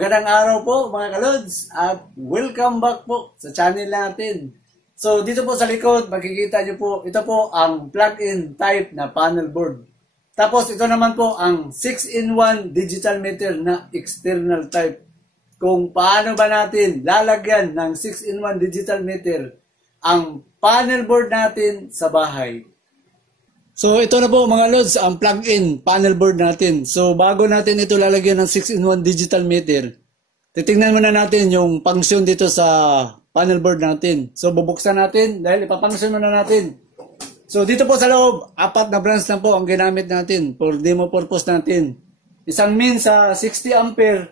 Magandang araw po mga kalods at welcome back po sa channel natin. So dito po sa likod makikita nyo po, ito po ang plug-in type na panel board. Tapos ito naman po ang 6-in-1 digital meter na external type. Kung paano ba natin lalagyan ng 6-in-1 digital meter ang panel board natin sa bahay. So ito na po mga lods ang plug-in panel board natin. So bago natin ito lalagyan ng 6-in-1 digital meter, titingnan muna natin yung function dito sa panel board natin. So bubuksan natin dahil ipapunction muna natin. So dito po sa loob, 4 na branch na po ang ginamit natin for demo purpose natin. Isang main sa 60 ampere,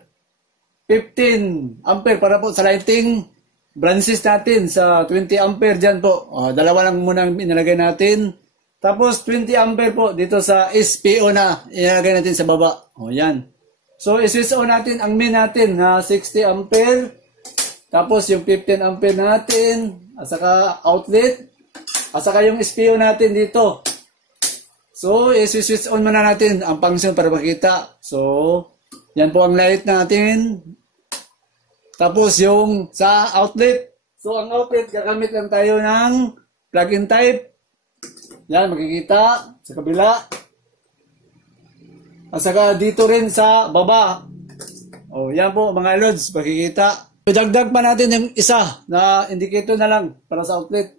15 ampere para po sa lighting. Branches natin sa 20 ampere dyan po. Dalawa lang muna ang inilagay natin. Tapos 20 ampere po dito sa SPO na ilalagay natin sa baba. Yan. So i-switch on natin ang main natin na 60 ampere. Tapos yung 15 ampere natin. At saka outlet. At saka yung SPO natin dito. So i-switch on muna natin ang function para makita. So yan po ang light natin. Tapos yung sa outlet. So ang outlet gagamit lang tayo ng plug-in type. Yan, makikita sa kabila. At saka dito rin sa baba. Yan po mga lods, makikita. Idagdag pa natin yung isa na indicator na lang para sa outlet.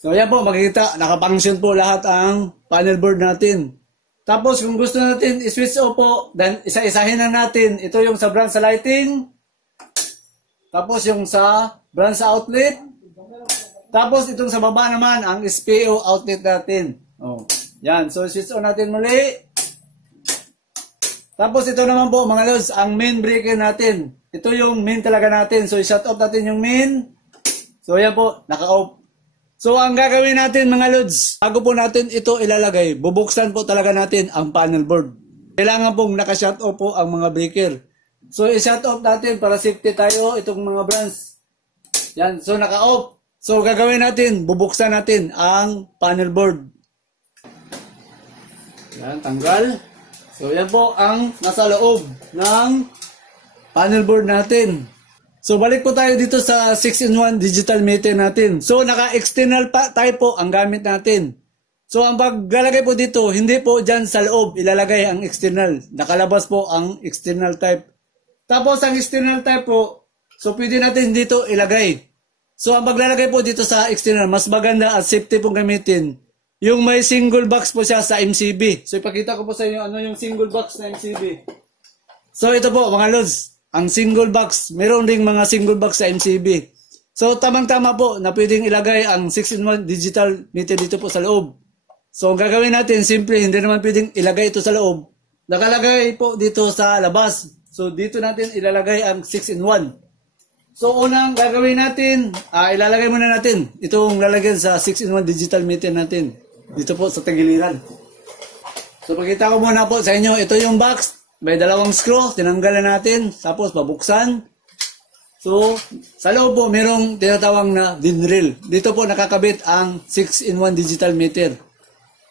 So yan po, makikita. Nakapunction po lahat ang panel board natin. Tapos kung gusto natin i-switch off po, then isa-isahin na natin. Ito yung sa branch sa lighting. Tapos yung sa branch sa outlet. Tapos itong sa baba naman, ang SPO outlet natin. Yan. So switch on natin muli. Tapos ito naman po mga lods, ang main breaker natin. Ito yung main talaga natin. So i-shut off natin yung main. So yan po, naka-off. So ang gagawin natin mga lods, bago po natin ito ilalagay, bubuksan po talaga natin ang panel board. Kailangan pong naka-shut off po ang mga breaker. So i-shut off natin para safety tayo itong mga branch. Yan. So naka-off. So, gagawin natin, bubuksan natin ang panel board. Yan, tanggal. So, yan po ang nasa loob ng panel board natin. So, balik po tayo dito sa 6-in-1 digital meter natin. So, naka-external type po ang gamit natin. So, ang paglalagay po dito, hindi po dyan sa loob ilalagay ang external. Nakalabas po ang external type. Tapos, ang external type po, so pwede natin dito ilagay. So, ang paglalagay po dito sa external, mas maganda at safety pong gamitin. Yung may single box po siya sa MCB. So, ipakita ko po sa inyo ano yung single box na MCB. So, ito po mga lods, ang single box. Meron ding mga single box sa MCB. So, tamang-tama po na pwedeng ilagay ang 6-in-1 digital meter dito po sa loob. So, ang gagawin natin, simple, hindi naman pwedeng ilagay ito sa loob. Nakalagay po dito sa labas. So, dito natin ilalagay ang 6-in-1. So, unang gagawin natin, ilalagay muna natin itong lalagyan sa 6-in-1 digital meter natin. Dito po sa tagiliran. So, pakita ko muna po sa inyo. Ito yung box. May dalawang screw. Tinanggalan natin. Tapos, babuksan. So, sa loob po, merong tinatawag na dinril. Dito po nakakabit ang 6-in-1 digital meter.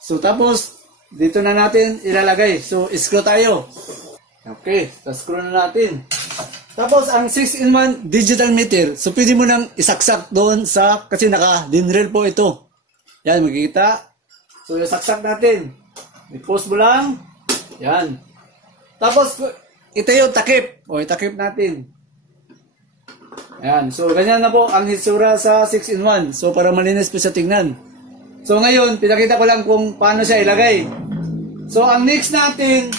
So, tapos, dito na natin ilalagay. So, screw tayo. Okay. So, screw na natin. Tapos, ang 6-in-1 digital meter, so pwede mo nang isaksak doon sa, kasi naka-dinrel po ito. Yan, makikita. So, isaksak natin. I-post mo lang. Yan. Tapos, ito yung takip. Itakip natin. Yan. So, ganyan na po ang hitsura sa 6-in-1. So, para malinis po siya tingnan. So, ngayon, pinakita ko lang kung paano siya ilagay. So, ang next natin,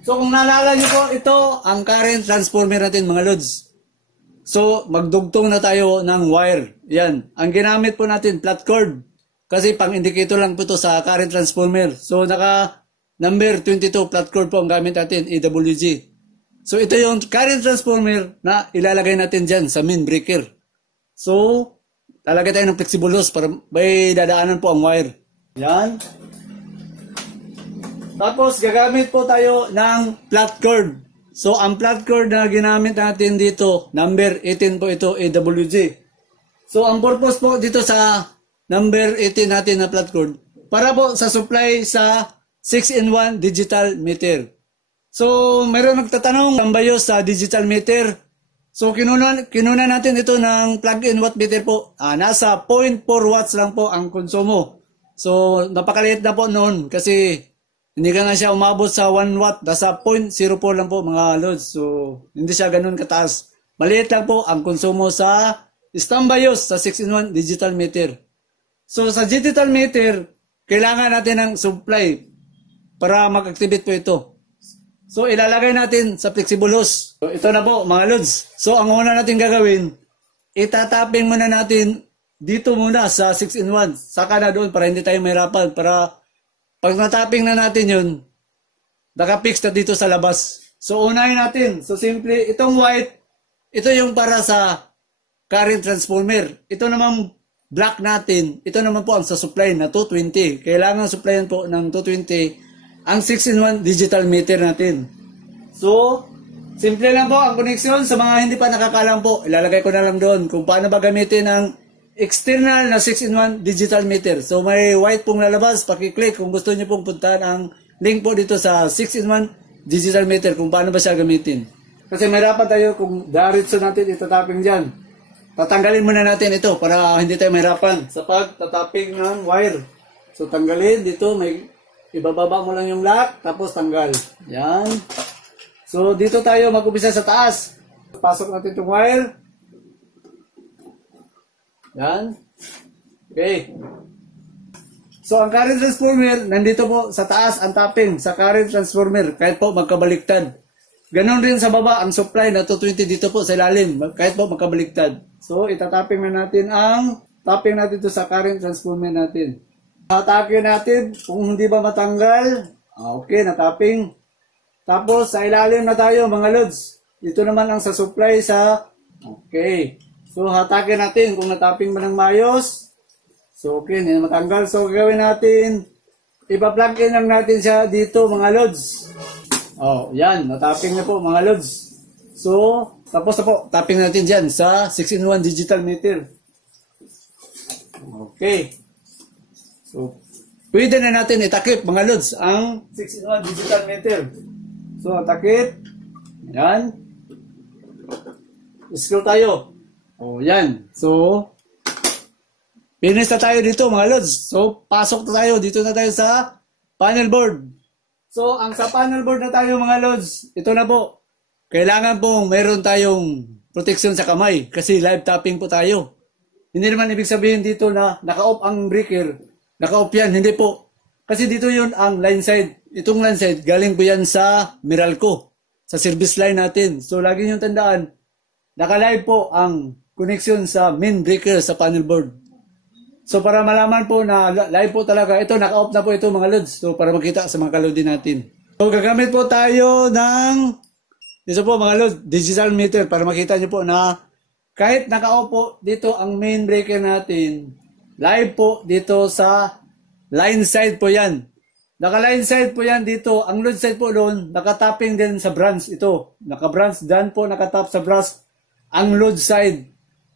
so kung naalala nyo po, ito ang current transformer natin mga lods. So magdugtong na tayo ng wire. Yan. Ang ginamit po natin, flat cord. Kasi pang indicator lang po ito sa current transformer. So naka number 22 flat cord po ang gamit natin, AWG. So ito yung current transformer na ilalagay natin dyan sa main breaker. So lalagay tayo ng flexible hose para may dadaanan po ang wire. Yan. Tapos, gagamit po tayo ng flat cord. So, ang flat cord na ginamit natin dito, number 18 po ito, AWG. So, ang purpose po dito sa number 18 natin na flat cord, para po sa supply sa 6-in-1 digital meter. So, mayroon nagtatanong, tambayo sa digital meter. So, kinuna natin ito ng plug-in watt meter po. Nasa 0.4 watts lang po ang konsumo. So, napakaliit na po noon kasi hindi ka nga siya umabot sa 1 watt. Nasa 0.04 lang po mga loads. So, hindi siya ganun kataas. Maliit lang po ang konsumo sa Stambayos sa 6-in-1 digital meter. So, sa digital meter, kailangan natin ng supply para mag-activate po ito. So, ilalagay natin sa flexible hose. So, ito na po, mga loads. So, ang una natin gagawin, itatapping muna natin dito muna sa 6-in-1. Saka na doon para hindi tayo mahirapan. Para pag natapping na natin yun, nakapix na dito sa labas. So, unahin natin. So, simple, itong white, ito yung para sa current transformer. Ito naman black natin. Ito naman po ang sa supply na 220. Kailangan supplyan po ng 220 ang 6-in-1 digital meter natin. So, simple lang po ang connection. Sa mga hindi pa nakakalam po, ilalagay ko na lang doon kung paano ba gamitin ang external na 6-in-1 digital meter. So, may white pong lalabas. Pakiclick kung gusto niyo pong puntahan ang link po dito sa 6-in-1 digital meter kung paano ba siya gamitin. Kasi mahirapan tayo kung diretso natin itatapping dyan. Tatanggalin muna natin ito para hindi tayo mahirapan sa pagtatapping ng wire. So, tanggalin dito, ibababa mo lang yung lock, tapos tanggal. Yan. So, dito tayo mag-umpisa sa taas. Pasok natin itong wire. Yan. Okay. So, ang current transformer, nandito po sa taas ang tapping sa current transformer, kahit po magkabaliktad. Ganon rin sa baba, ang supply na 220 dito po sa ilalim, kahit po magkabaliktad. So, itatapping na natin ang tapping natin ito sa current transformer natin. Atake natin kung hindi ba matanggal. Okay, natapping. Tapos sa ilalim na tayo mga loads. Dito naman ang sa supply sa okay. So hatake natin kung natapping ba ng mayos. So okay, hindi na matanggal. So gawin natin, ipa-plug in lang natin siya dito mga loads. Oh, yan, natapping na po mga loads. So, tapos na po, tapping natin dyan sa 6-in-1 digital meter. Okay. So, pwede na natin itakip mga loads ang 6-in-1 digital meter. So, takip. Yan. Scroll tayo. O, yan. So, finish na tayo dito mga loads. So, pasok na tayo. Dito na tayo sa panel board. So, ang sa panel board na tayo mga loads, ito na po. Kailangan pong meron tayong protection sa kamay kasi live tapping po tayo. Hindi naman ibig sabihin dito na naka-off ang breaker. Naka-off yan, hindi po. Kasi dito yun ang line side. Itong line side, galing po yan sa Meralco. Sa service line natin. So, lagi nyo tandaan, naka-live po ang connection sa main breaker sa panel board. So, para malaman po na live po talaga, ito, naka-off na po ito mga loads. So, para makita sa mga kalodi natin. So, gagamit po tayo ng, ito po mga loads, digital meter para makita nyo po na kahit naka-off po dito ang main breaker natin, live po dito sa line side po yan. Naka-line side po yan dito. Ang load side po doon, nakatapping din sa branch ito. Naka-branch dyan po, nakatap sa branch ang load side.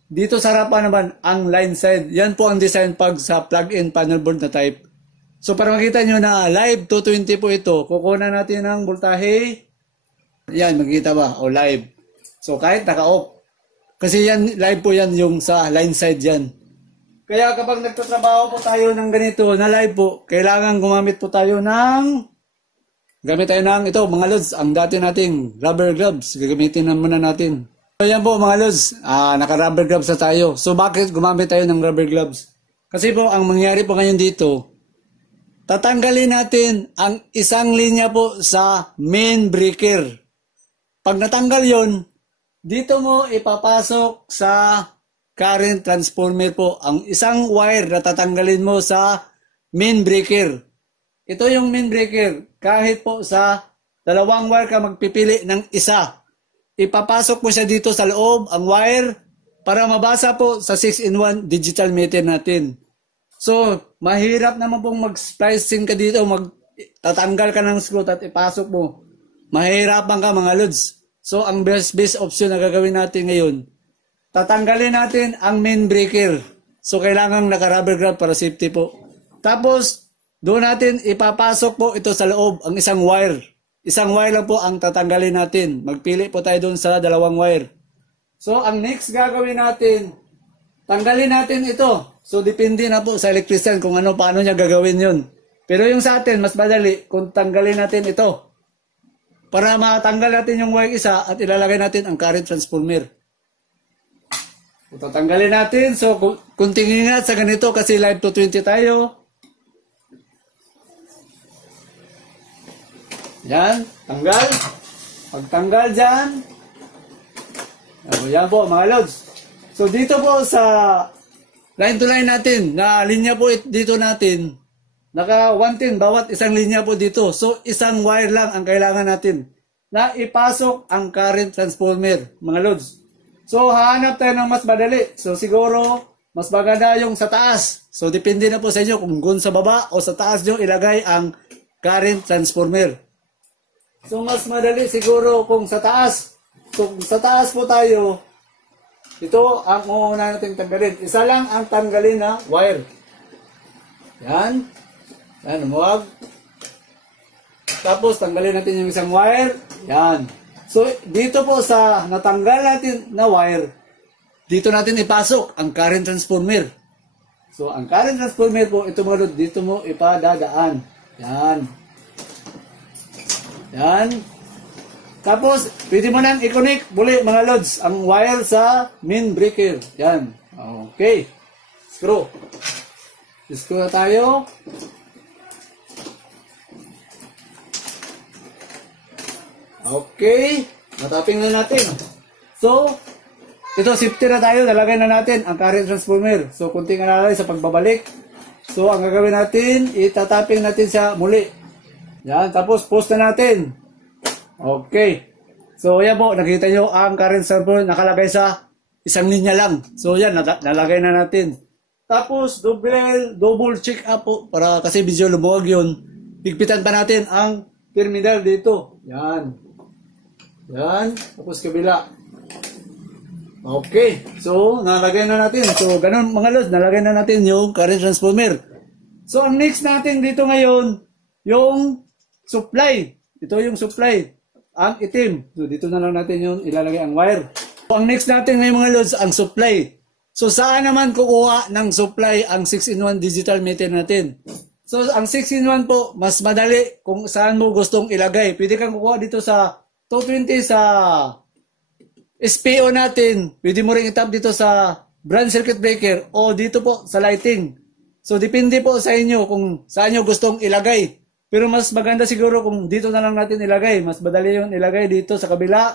Dito sa harapan naman, ang line side. Yan po ang design pag sa plug-in panel board na type. So para makita nyo na live 220 po ito, kukunan natin ng voltahe. Yan, makikita ba? O live. So kahit naka-off. Kasi yan, live po yan yung sa line side yan. Kaya kapag nagtatrabaho po tayo ng ganito na live po, kailangan gumamit po tayo gamit tayo ng ito mga loads, ang dati nating rubber gloves. Gagamitin na muna natin. So yan po mga loads, naka-rubber gloves na tayo. So bakit gumamit tayo ng rubber gloves? Kasi po ang mangyari po ngayon dito, tatanggalin natin ang isang linya po sa main breaker. Pag natanggal yon, dito mo ipapasok sa current transformer po ang isang wire na tatanggalin mo sa main breaker. Ito yung main breaker. Kahit po sa dalawang wire ka magpipili ng isa, ipapasok mo siya dito sa loob, ang wire, para mabasa po sa 6-in-1 digital meter natin. So, mahirap naman pong mag-splicing ka dito, tatanggal ka ng screw at ipasok mo. Mahirapan ka mga loads. So, ang best option na gagawin natin ngayon, tatanggalin natin ang main breaker. So, kailangan naka-rubber glove para safety po. Tapos, doon natin ipapasok po ito sa loob, ang isang wire. isang wire lang po ang tatanggalin natin. Magpili po tayo doon sa dalawang wire. So, ang next gagawin natin, tanggalin natin ito. So, depende na po sa electrician kung paano niya gagawin yun. Pero yung sa atin, mas madali kung tanggalin natin ito. Para matanggal natin yung wire isa at ilalagay natin ang current transformer. So, tatanggalin natin. So, kunting ingat sa ganito kasi live to 20 tayo. Yan, tanggal. Pagtanggal dyan. Yan po mga lods. So, dito po sa line to line natin, na linya po dito natin, naka 110 bawat isang linya po dito. So, isang wire lang ang kailangan natin na ipasok ang current transformer, mga lods. So, hahanap tayo ng mas madali. So, siguro, mas maganda yung sa taas. So, depende na po sa inyo kung gun sa baba o sa taas nyo ilagay ang current transformer. So, mas madali siguro kung sa taas. So, kung sa taas po tayo, ito ang uuna natin tanggalin. Isa lang ang tanggalin na wire. Yan. Yan, umuwag. Tapos, tanggalin natin yung isang wire. Yan. So, dito po sa natanggal natin na wire, dito natin ipasok ang current transformer. So, ang current transformer po, ito mga lods, dito mo ipadadaan. Yan. Yan. Tapos, pwede mo nang i-connect muli mga lods ang wire sa main breaker. Yan. Okay. Screw. Screw na tayo. Okay. Mataping na natin. So, ito safety na tayo. Nalagay na natin ang current transformer. So, kunting alalay sa pagbabalik. So, ang gagawin natin, itataping natin siya muli. Yan. Tapos, post na natin. Okay. So, yan po. Nakita nyo ang current transformer nakalagay sa isang linya lang. So, yan. Nalagay na natin. Tapos, double check up po. Para kasi video lumuwag yun. Higpitan pa natin ang terminal dito. Yan. Yan. Tapos, kabila. Okay. So, nalagay na natin. So, ganun mga lods. Nalagay na natin yung current transformer. So, ang next natin dito ngayon, yung supply. Ito yung supply. Ang itim. So, dito na lang natin yung ilalagay ang wire. So, ang next natin ngayon mga lods, ang supply. So, saan naman kukuha ng supply ang 6-in-1 digital meter natin? So, ang 6-in-1 po, mas madali kung saan mo gustong ilagay. Pwede kang kukuha dito sa 220 sa SPO natin. Pwede mo rin itap dito sa branch circuit breaker o dito po sa lighting. So, depende po sa inyo kung saan nyo gustong ilagay. Pero mas maganda siguro kung dito na lang natin ilagay. Mas madali yung ilagay dito sa kabila.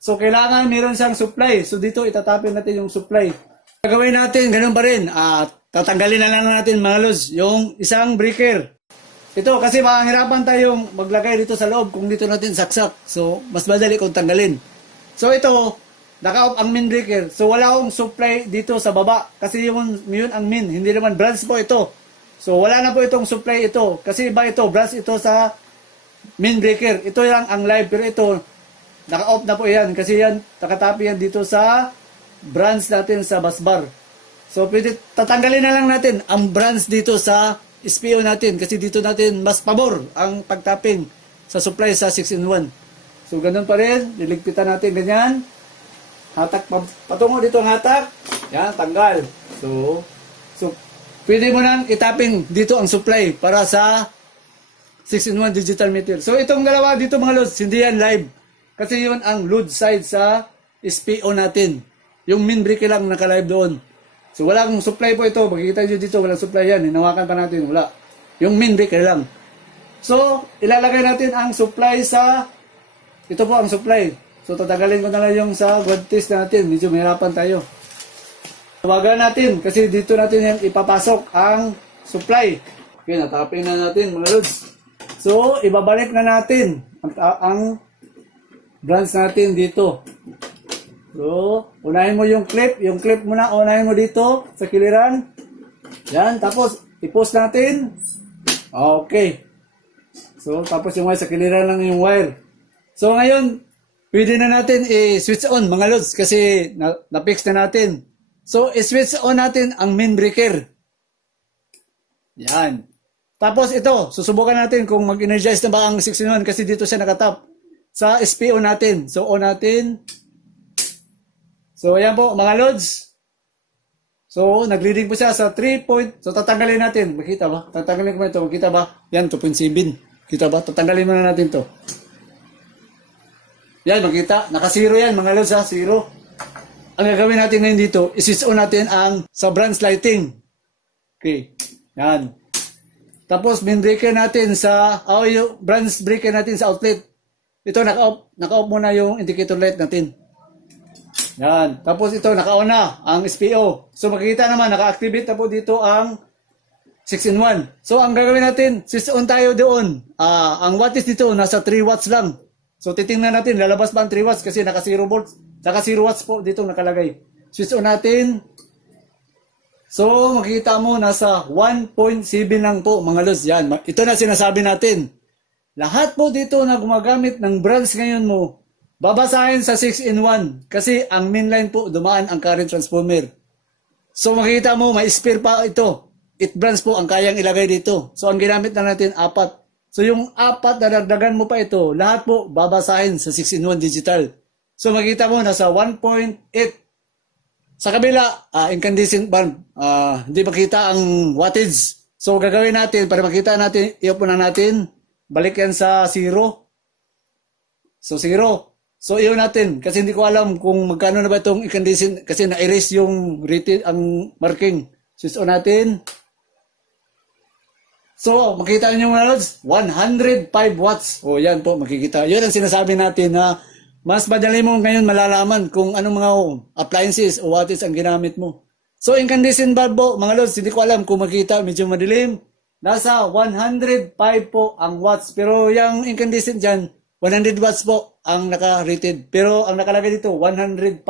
So, kailangan meron siyang supply. So, dito itatapin natin yung supply. Gagawin natin, ganun pa rin. Tatanggalin na lang natin mga lods, yung isang breaker. Ito, kasi makahirapan tayong maglagay dito sa loob kung dito natin saksak. So, mas madali kung tanggalin. So, ito, naka-off ang main breaker. So, wala akong supply dito sa baba. Kasi yun ang main. Hindi naman branch po ito. So, wala na po itong supply ito. Kasi iba ito, branch ito sa main breaker. Ito lang ang live. Pero ito, naka-off na po yan. Kasi yan, nakatapi yan dito sa branch natin sa busbar. So, pwede, tatanggalin na lang natin ang branch dito sa SPO natin. Kasi dito natin mas pabor ang pagtapping sa supply sa 6-in-1. So, ganun pa rin. Liligpitan natin ganyan. Hatak, patungo dito ang hatak. Yan, tanggal. So, pwede mo nang itapping dito ang supply para sa 6-in-1 digital meter. So, itong dalawa dito mga loads, hindi yan live. Kasi yun ang load side sa SPO natin. Yung main breaker lang naka-live doon. So, walang supply po ito. Makikita nyo dito, walang supply yan. Hinawakan pa natin, wala. Yung main breaker lang. So, ilalagay natin ang supply sa, ito po ang supply. So, tatagalin ko na lang yung sa God test natin. Medyo mahirapan tayo. Tawagan natin, kasi dito natin yan ipapasok ang supply. Okay, natapin na natin mga lods. So, ibabalik na natin ang branch natin dito. So, unahin mo yung clip. Yung clip muna, unahin mo dito sa kiliran. Yan, tapos i-post natin. Okay. So, tapos yung wire sa kiliran lang yung wire. So, ngayon, pwede na natin i-switch on mga lods kasi na-fix na natin. So, i-switch on natin ang main breaker. Yan. Tapos ito, susubukan natin kung mag-energize na ba ang 6-in-1 kasi dito siya nakatap sa SPO natin. So, on natin. So, ayan po mga lods. So, nag-reading po siya sa 3 point. So, tatanggalin natin. Makita ba? Tatanggalin ko ito. Makita ba? Yan, 2.7. Kita ba? Tatanggalin muna natin to. Yan, makita. Naka-0 yan mga lods ha. 0. Ang gagawin natin ngayon dito, is-switch on natin ang sa branch lighting. Okay. Yan. Tapos, main breaker natin sa, yung branch breaker natin sa outlet. Ito, naka-off muna yung indicator light natin. Yan. Tapos ito, naka-on na ang SPO. So, makikita naman, naka-activate na po dito ang 6-in-1. So, ang gagawin natin, switch on tayo doon. Ang wattage dito, nasa 3 watts lang. So, titingnan natin, lalabas ba ang 3 watts kasi naka 0 volts. Naka 0 watts po dito nakalagay. Switch on natin. So, makikita mo, nasa 1.7 lang po, mga lods. Yan. Ito na sinasabi natin. Lahat po dito na gumagamit ng branch ngayon mo, babasahin sa 6-in-1 kasi ang mainline po dumaan ang current transformer. So makikita mo may spare pa ito. 8 branch po ang kayang ilagay dito. So ang ginamit na natin 4. So yung 4 na dagdagan mo pa ito, lahat po babasahin sa 6-in-1 digital. So makikita mo nasa 1.8. Sa kabila, incandescent bulb, hindi makita ang wattage. So gagawin natin para makita natin, i-off na natin. Balik yan sa 0. So 0. So, iyon natin. Kasi hindi ko alam kung magkano na ba itong incandescent. Kasi na-erase yung rated, ang marking. Switch on natin. So, makita nyo mga lods, 105 watts. O, yan po, makikita. Yun ang sinasabi natin na mas madali mo ngayon malalaman kung anong mga appliances o wattage ang ginamit mo. So, incandescent bulb po, mga lods, hindi ko alam kung makita. Medyo madilim. Nasa 105 po ang watts. Pero yung incandescent dyan, 100 watts po ang naka-rated. Pero ang nakalagay dito, 105.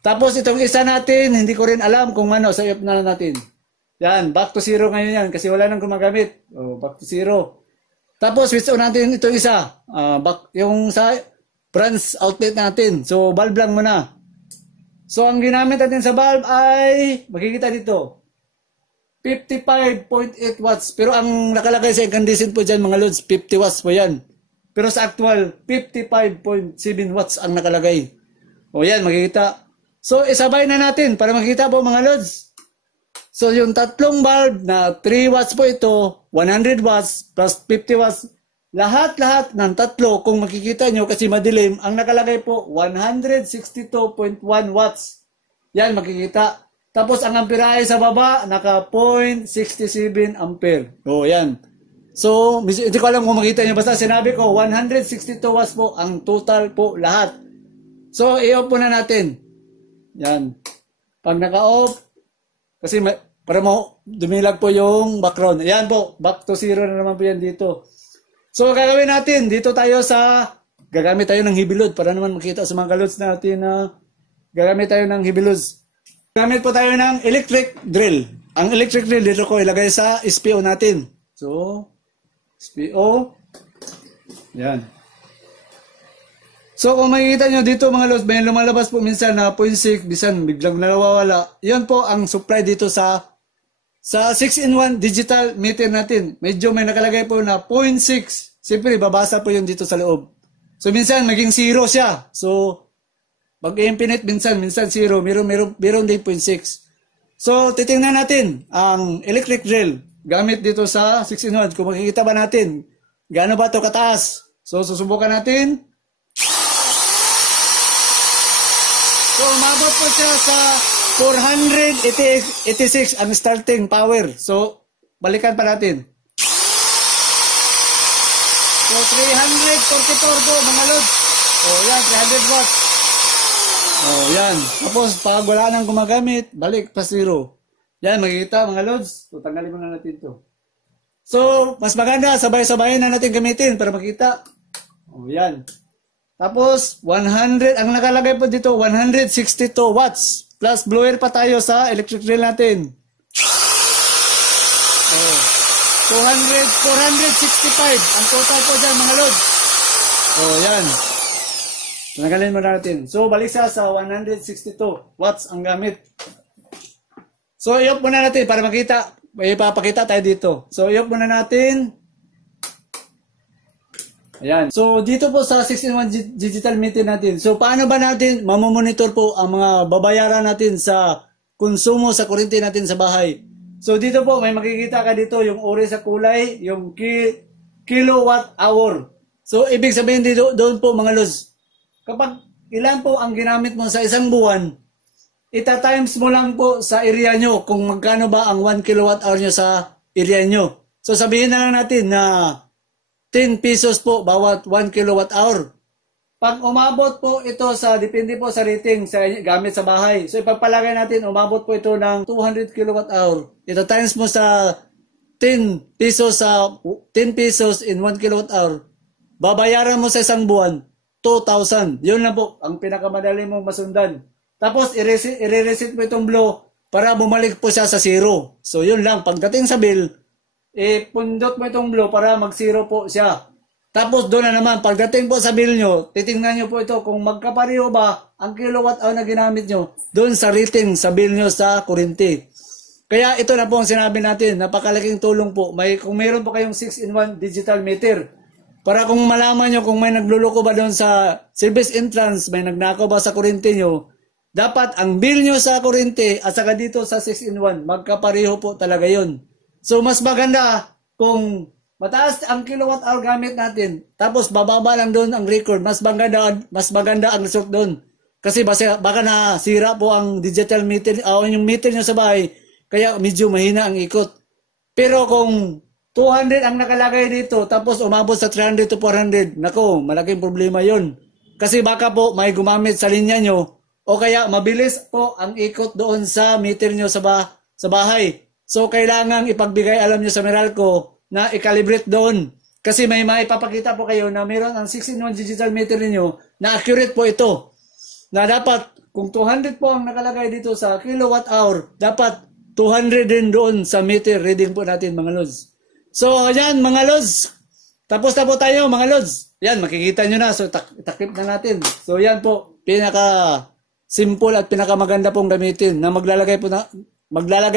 Tapos itong isa natin, hindi ko rin alam kung ano. So, i-off na natin. Yan, back to 0 ngayon yan. Kasi wala nang gumagamit. Back to 0. Tapos, switch on natin itong isa. Back, yung sa branch outlet natin. So, bulb lang muna. So, ang ginamit natin sa bulb ay, makikita dito, 55.8 watts. Pero ang nakalagay sa incandescent po dyan, mga loads, 50 watts po yan. Pero sa actual, 55.7 watts ang nakalagay. O yan, makikita. So, isabay na natin para makita po mga lods. So, yung tatlong bulb na 3 watts po ito, 100 watts plus 50 watts, lahat-lahat ng tatlo, kung makikita nyo kasi madilim, ang nakalagay po, 162.1 watts. Yan, makikita. Tapos, ang amperahe sa baba, naka 0.67 ampere. O, yan. So, hindi ko alam kung makita nyo. Basta sinabi ko, 162 watts po ang total po lahat. So, i-off po na natin. Yan. Pag naka-off, kasi para mo dumilag po yung background. Yan po, back to 0 na naman po yan dito. So, gagawin natin. Dito tayo gagamit tayo ng heavy load para naman makita sa mga kalods natin na gagamit tayo ng heavy loads. Gagamit po tayo ng electric drill. Ang electric drill dito ko ilagay sa SPO natin. So, SPO. Yan. So, kung makikita nyo dito mga lods, may lumalabas po minsan na 0.6, bisan biglang nawawala. Yan po ang supply dito sa 6-in-1 digital meter natin. Medyo may nakalagay po na 0.6. Siyempre, babasa po yun dito sa loob. So, minsan maging 0 siya. So, mag-infinite minsan 0. Meron din 0.6. So, titingnan natin ang electric drill. Gamit dito sa 6-in-1. Kung makikita ba natin, gaano ba ito kataas? So, susubukan natin. So, umabot po siya sa 486 ang starting power. So, balikan pa natin. So, 344 po mga lods. O, yan, 300 watts. O, yan. Tapos, pag wala nang gumagamit, balik pa 0. Yan, makikita mga lods. So, tanggalin muna natin ito. So, mas maganda, sabay-sabayin na natin gamitin para makita. O, yan. Tapos, 100, ang nakalagay po dito, 162 watts. Plus, blower pa tayo sa electric drill natin. O, 465. Ang total po dyan mga lods. O, yan. Tanggalin muna natin. So, balik sa 162 watts ang gamit. So, i-off muna natin para makita. may ipapakita tayo dito. So, i-off muna natin. Ayan. So, dito po sa 6-in-1 digital meter natin. So, paano ba natin mamomonitor po ang mga babayaran natin sa konsumo sa kuryente natin sa bahay? So, dito po, may makikita ka dito yung uri sa kulay, yung kilowatt hour. So, ibig sabihin dito, doon po mga lods, kapag ilan po ang ginamit mo sa isang buwan, ita-times mo lang po sa area nyo kung magkano ba ang 1 kilowatt hour nyo sa area nyo. So sabihin na lang natin na 10 pesos po bawat 1 kilowatt hour. Pag umabot po ito sa, depende po sa rating sa gamit sa bahay. So ipagpalagay natin, umabot po ito ng 200 kilowatt hour. Ita-times mo sa 10 pesos in 1 kilowatt hour. Babayaran mo sa isang buwan, 2,000. Yun lang po ang pinakamadali mong masundan. Tapos, i-reset mo itong blow para bumalik po siya sa zero. So, yun lang. Pagdating sa bill, pundot mo itong blow para mag-zero po siya. Tapos, doon na naman. Pagdating po sa bill nyo, titingnan nyo po ito kung magkapareho ba ang kilowatt hour na ginamit nyo doon sa rating sa bill nyo sa kuryente. Kaya ito na po ang sinabi natin. Napakalaking tulong po. Kung mayroon po kayong 6-in-1 digital meter, para kung malaman nyo kung may nagluloko ba doon sa service entrance, may nagnakaw ba sa kuryente nyo, dapat ang bill nyo sa kuryente at saka dito sa 6-in-1, magkapareho po talaga yun. So, mas maganda kung mataas ang kilowatt hour gamit natin, tapos bababa lang doon ang record, mas maganda ang result doon. Kasi baka nasira po ang digital meter, yung meter nyo sa bahay, kaya medyo mahina ang ikot. Pero kung 200 ang nakalagay dito, tapos umabot sa 300 to 400, nako, malaking problema yun. Kasi baka po may gumamit sa linya nyo, o kaya mabilis po ang ikot doon sa meter nyo sa bahay. So, kailangan ipagbigay alam nyo sa Meralco na i-calibrate doon. Kasi may maipapakita po kayo na mayroon ang 6-in-1 digital meter ninyo na accurate po ito. Na dapat, kung 200 po ang nakalagay dito sa kilowatt hour, dapat 200 din doon sa meter reading po natin mga lods. So, yan mga lods. Tapos na po tayo mga lods. Yan, makikita nyo na. So, itakip na natin. So, yan po, simple at pinakamaganda pong gamitin na maglalagay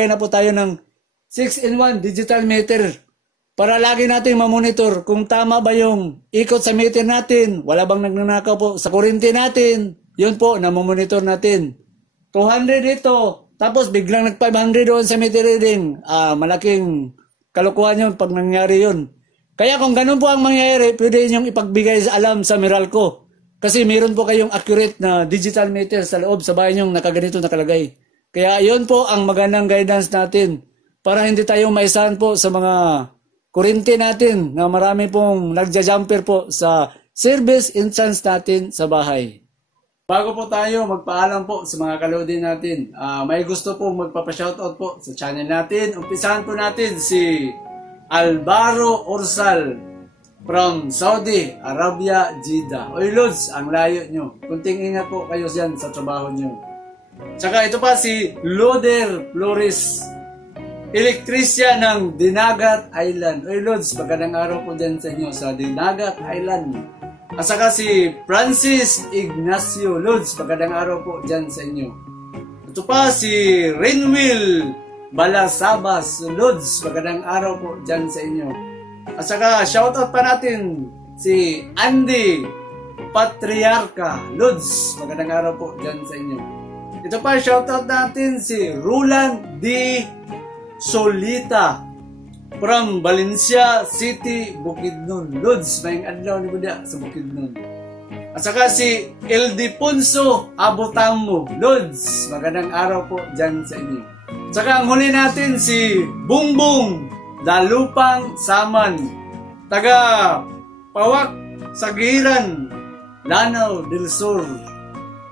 na po tayo ng 6-in-1 digital meter para lagi nating mamonitor kung tama ba yung ikot sa meter natin, wala bang nagnanakaw po sa kuryente natin, yun po, namomonitor natin. 200 dito, tapos biglang nag-500 doon sa meter reading, malaking kalokohan yun pag nangyari yun. Kaya kung ganun po ang mangyayari, pwede ninyong ipagbigay sa alam sa Meralco. Kasi meron po kayong accurate na digital meter sa loob sa bahay nyong nakaganito nakalagay. Kaya yun po ang magandang guidance natin para hindi tayo maisahan po sa mga kuryente natin na marami pong nagja-jumper po sa service entrance natin sa bahay. Bago po tayo magpaalam po sa mga kalodin natin, may gusto po magpapa-shoutout po sa channel natin. Umpisahan po natin si Alvaro Orsal from Saudi Arabia, Jeddah. Oy Lods, ang layo nyo. Kunting ingat po kayo dyan sa trabaho nyo. Tsaka ito pa si Loder Flores, elektricyan ng Dinagat Island. Oy Lods, magandang araw po dyan sa inyo sa Dinagat Island. At saka si Francis Ignacio Lods, magandang araw po dyan sa inyo. Ito pa si Renwil Balasabas Lods, magandang araw po dyan sa inyo. At saka shoutout pa natin si Andy Patriarca Lods, magandang araw po dyan sa inyo. Ito pa shoutout natin si Roland D. Solita from Valencia City, Bukidnon. Lods, may adlaw ni Buda sa Bukidnon. At saka si Ildefonso Abotamo Lods, magandang araw po dyan sa inyo. At saka ang huli natin si Bungbong Dalupang Saman, taga Pawak, Sagiran, Lanao del Sur,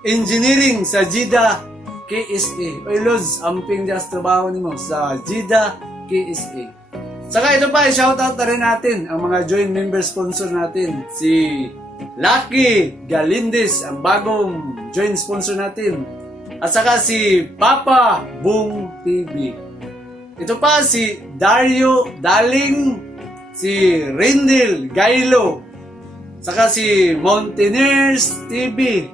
engineering sa Jeddah, KSA. Oy Lods, amping dias trabaho nimo sa Jeddah, KSA. Saka ito pa, shoutout na rin natin ang mga joint member sponsor natin. Si Lucky Galindez, ang bagong joint sponsor natin. At saka si Papa Boom TV. Ito pa si Dario Daling, si Rindel Gailo, saka si Mountaineers TV,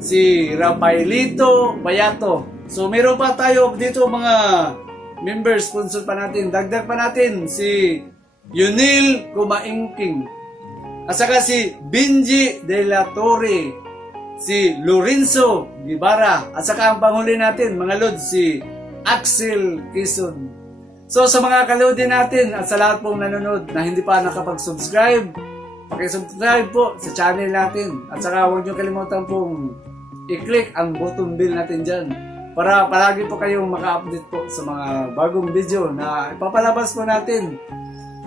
si Rafaelito Bayato. So meron pa tayo dito mga members, sponsor pa natin. Dagdag pa natin si Yunil Kumaingking. At saka si Benji De La Torre, si Lorenzo Guevara, at saka ang panghuli natin, mga lods, si Axel Quezon. So sa mga kalodi natin at sa lahat pong nanonood na hindi pa nakapag-subscribe, pakisubscribe po sa channel natin. At saka huwag nyo kalimutan pong i-click ang button bell natin dyan para palagi po kayong maka-update po sa mga bagong video na ipapalabas po natin.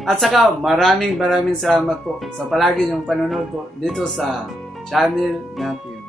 At saka maraming salamat po sa palagi nyong panonood po dito sa channel natin.